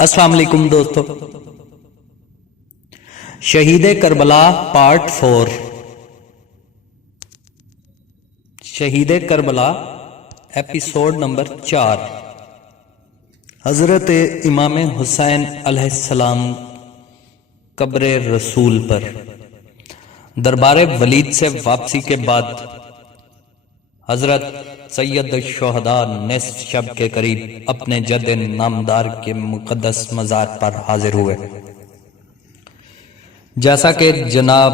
अस्सलाम वालेकुम दोस्तों, शहीद करबला पार्ट 4। शहीद करबला एपिसोड नंबर 4। हजरत इमाम हुसैन अलैहिस्सलाम कब्र रसूल पर। दरबार वलीद से वापसी के बाद हजरत सैयद शोहदा निस्फ शब के करीब अपने जद नामदार के मुकद्दस मज़ार पर हाजिर हुए। जैसा कि जनाब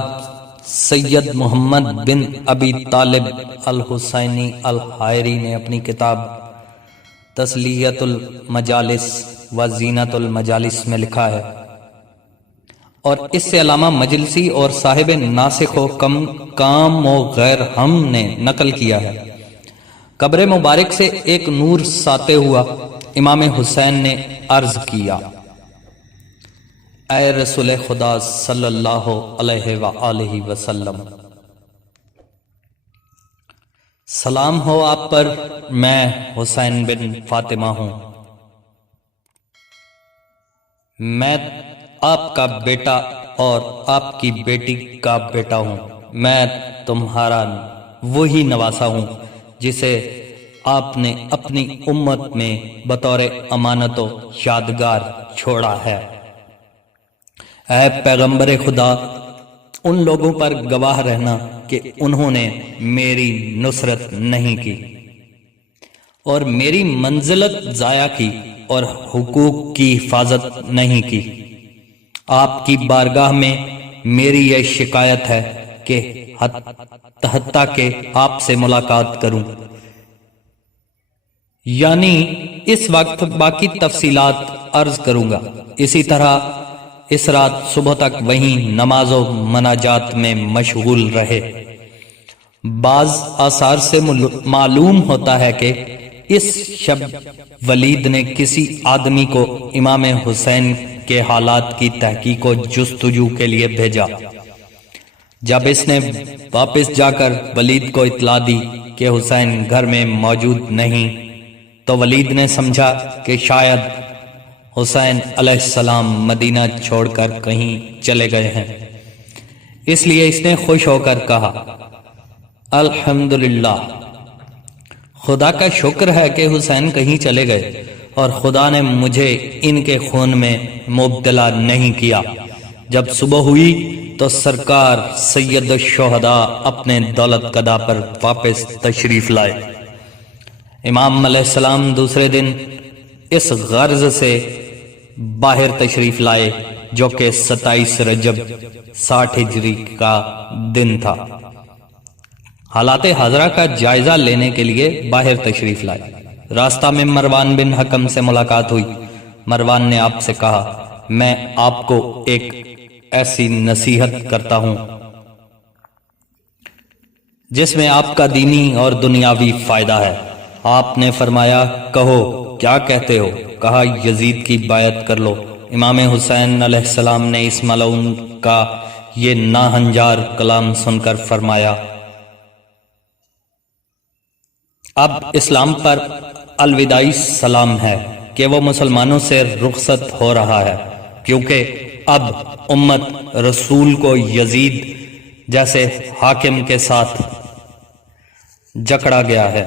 सैयद मोहम्मद बिन अबी तालिब अल हुसैनी अल हायरी ने अपनी किताब तस्लियतुल मजालिस व ज़ीनतुल मजालिस में लिखा है, और इससे अलामा मजलिसी और साहिब नासिख व काम व गैर हम ने नकल किया है। कब्र मुबारक से एक नूर साते हुआ इमाम हुसैन ने अर्ज किया, ऐ रसूल खुदा सल्लल्लाहु अलैहि वसल्लम, सलाम हो आप पर, मैं हुसैन बिन फातिमा हूं। मैं आपका बेटा और आपकी बेटी का बेटा हूं। मैं तुम्हारा वही नवासा हूं जिसे आपने अपनी उम्मत में बतौर अमानत व यादगार छोड़ा है। ऐ पैगंबर खुदा, उन लोगों पर गवाह रहना कि उन्होंने मेरी नुसरत नहीं की और मेरी मंजिलत जाया की और हुकूक की हिफाजत नहीं की। आपकी बारगाह में मेरी यह शिकायत है कि हत्ता के आपसे मुलाकात करूं, यानी इस वक्त बाकी तफसीलात अर्ज करूंगा। इसी तरह इस रात सुबह तक वहीं नमाजो मनाजात में मशगूल रहे। बाज आसार से मालूम होता है कि इस शब वलीद ने किसी आदमी को इमाम हुसैन के हालात की तहकीक व जुस्तजू के लिए भेजा। जब इसने वापस जाकर वलीद को इत्तला दी कि हुसैन घर में मौजूद नहीं, तो वलीद ने समझा कि शायद हुसैन अलैहिस्सलाम मदीना छोड़कर कहीं चले गए हैं। इसलिए इसने खुश होकर कहा, अल्हम्दुलिल्लाह, खुदा का शुक्र है कि हुसैन कहीं चले गए और खुदा ने मुझे इनके खून में मुब्तला नहीं किया। जब सुबह हुई तो सरकार सैयद शोहदा अपने दौलत कदा पर वापस तशरीफ लाए। इमाम अलैहिस्सलाम दूसरे दिन इस गर्ज से बाहर तशरीफ लाए, जो कि 27 रजब 60 हिजरी का दिन था। हालात हाजरा का जायजा लेने के लिए बाहर तशरीफ लाए। रास्ता में मरवान बिन हकम से मुलाकात हुई। मरवान ने आपसे कहा, मैं आपको एक ऐसी नसीहत करता हूं जिसमें आपका दीनी और दुनियावी फायदा है। आपने फरमाया, कहो क्या कहते हो? कहा, यजीद की बायत कर लो। इमाम हुसैन अलैहिस्सलाम ने इस मलऊन का ये नाहंजार कलाम सुनकर फरमाया, अब इस्लाम पर अलविदाई सलाम है कि वो मुसलमानों से रुखसत हो रहा है, क्योंकि अब उम्मत रसूल को यजीद जैसे हाकिम के साथ जकड़ा गया है।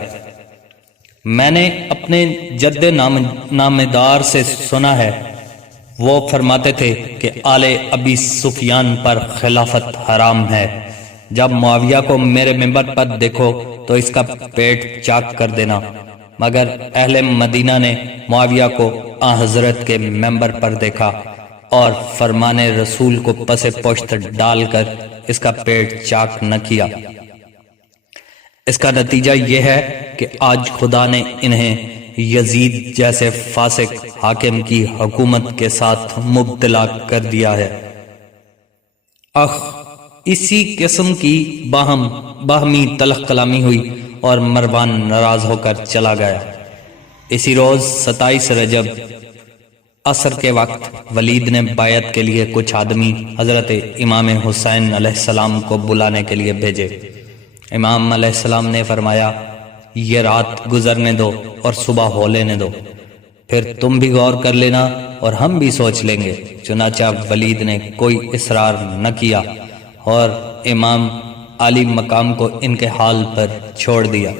मैंने अपने जद्दे नामदार से सुना है, वो फरमाते थे कि आले अबी सुफियान पर खिलाफत हराम है। जब मुआविया को मेरे मिंबर पर देखो तो इसका पेट चाक कर देना। मगर अहले मदीना ने मुआविया को आ हजरत के मेंबर पर देखा और फरमाने रसूल को पसे पोश्त डालकर इसका पेट चाक न किया। इसका नतीजा यह है कि आज खुदा ने इन्हें यजीद जैसे फासिक हाकिम की हुकूमत के साथ मुब्तला कर दिया है। इसी किस्म की बाहमी तलख कलामी हुई और मरवान नाराज होकर चला गया। इसी रोज 27 रजब असर के वक्त वलीद ने बायत के लिए कुछ आदमी हजरत इमाम हुसैन अलैहिस्सलाम को बुलाने के लिए भेजे। इमाम अलैहिस्सलाम ने फरमाया, ये रात गुजरने दो और सुबह हो लेने दो। پھر تم بھی غور کر لینا اور ہم بھی سوچ لیں گے۔ چنانچہ ولید نے کوئی اصرار نہ کیا اور امام عالی مقام کو ان کے حال پر چھوڑ دیا۔